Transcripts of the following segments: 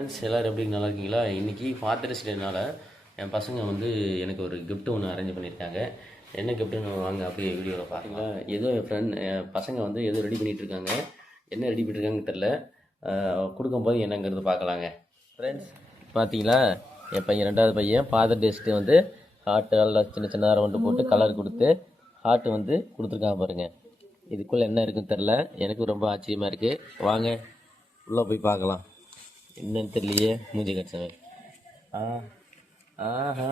Friends எல்லோரும் எப்படி நல்லா இருக்கீங்களா? இன்றைக்கி ஃபாதர்ஸ் டேனால என் பசங்க வந்து எனக்கு ஒரு கிஃப்ட்டு ஒன்று அரேஞ்ச் பண்ணியிருக்காங்க. என்ன கிஃப்ட்டுன்னு வாங்க அப்படியே வீடியோவில் பார்த்தீங்களா? ஏதோ என் பசங்க வந்து ஏதோ ரெடி பண்ணிகிட்ருக்காங்க. என்ன ரெடி பண்ணியிருக்காங்கன்னு தெரில. கொடுக்கும்போது என்னங்கிறது பார்க்கலாங்க. ஃப்ரெண்ட்ஸ் பார்த்தீங்களா, என் பையன் 2வது பையன் ஃபாதர் டேஸ்க்கு வந்து ஹார்ட்டு எல்லாம் சின்ன சின்ன ரவுண்டு போட்டு கலர் கொடுத்து ஹார்ட்டு வந்து கொடுத்துருக்காங்க பாருங்கள். இதுக்குள்ளே என்ன இருக்குன்னு தெரில. எனக்கு ரொம்ப ஆச்சரியமாக இருக்குது. வாங்க உள்ளே போய் பார்க்கலாம். என்னன்னு தெரியலையே, மூஞ்சி கட்சவன். ஆஹா,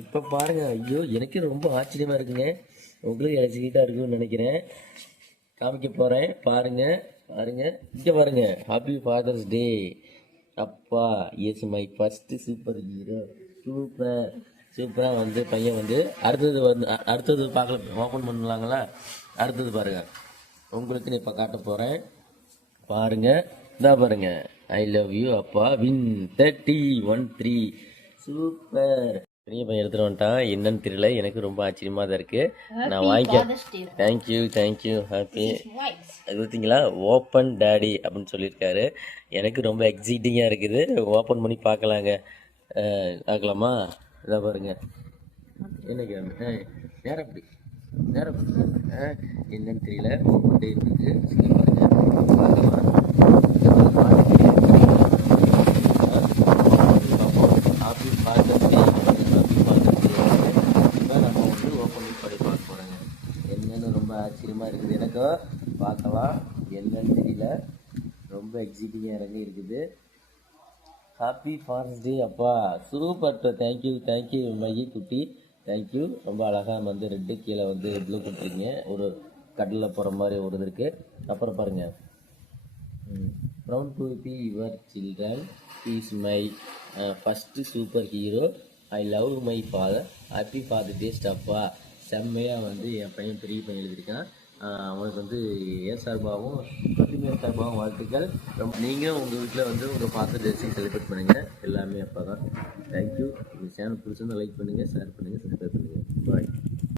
இப்போ பாருங்க. ஐயோ, எனக்கு ரொம்ப ஆச்சரியமாக இருக்குங்க. உங்களுக்கு ஆச்சரியமாக இருக்குன்னு நினைக்கிறேன். காமிக்க போகிறேன், பாருங்க பாருங்க. இங்கே பாருங்க, ஹாப்பி ஃபாதர்ஸ் டே அப்பா. S my first super hero. Super சூப்பராக வந்து பையன் வந்து அடுத்தது பார்க்கல, ஓப்பன் பண்ணலாங்களா? அடுத்தது பாருங்க, உங்களுக்கு இப்போ காட்ட போகிறேன். பாருங்க, இதா பாருங்க. ஐ லவ் யூ அப்பா வின் 30-13. சூப்பர். பெரிய பையன் எடுத்துகிட்டு வந்துட்டான். என்னன்னு தெரியல, எனக்கு ரொம்ப ஆச்சரியமாக தான் இருக்குது. நான் வாங்கிக்க. Thank you happy. அது பார்த்தீங்களா, ஓப்பன் டேடி அப்படின்னு சொல்லியிருக்காரு. எனக்கு ரொம்ப எக்ஸைட்டிங்காக இருக்குது. ஓப்பன் பண்ணி பார்க்கலாங்க. பார்க்கலாமா? இதாக பாருங்க. என்னைக்கு நேரம் அப்படி என்னன்னு தெரியல. ஓப்பன் டே இருக்குது. பாருங்க, ஹாப்பி ஃபாதர்ஸ் டே. இப்போ நம்ம வந்து ஓப்பன் பண்ணி பார்க்க போகிறோங்க. என்னென்னு ரொம்ப ஆச்சரியமாக இருக்குது. எனக்கும் பார்க்கலாம். என்னன்னு தெரியல, ரொம்ப எக்ஸைட்டிங்காக இறங்கி இருக்குது. ஹாப்பி ஃபாதர்ஸ் டே அப்பா. சூப்பர். தேங்க்யூ மையி குட்டி. தேங்க்யூ. ரொம்ப அழகாக வந்து ரெட்டு கீழே வந்து ப்ளூ கொடுத்துருக்கீங்க. ஒரு கடலில் போகிற மாதிரி ஒரு இது இருக்குது. அப்புறம் பாருங்கள், proud to be your children is my first super hero. I love my father. Happy father day அப்பா. செம்மையாக வந்து என் பையன் பெரிய பையன் எழுதியிருக்கான். அவனுக்கு வந்து என் சார்பாகவும் பத்திரிகையார் சார்பாகவும் வாழ்த்துக்கள். நீங்கள் உங்கள் வீட்டில் வந்து உங்கள் ஃபாதர் டேஸையும் செலிப்ரேட் பண்ணுங்கள். எல்லாமே அப்பா தான். தேங்க்யூ. இந்த சேனல் பிடிச்சிருந்தா லைக் பண்ணுங்கள், ஷேர் பண்ணுங்கள், சப்ஸ்கிரைப் பண்ணுங்கள். பாய்.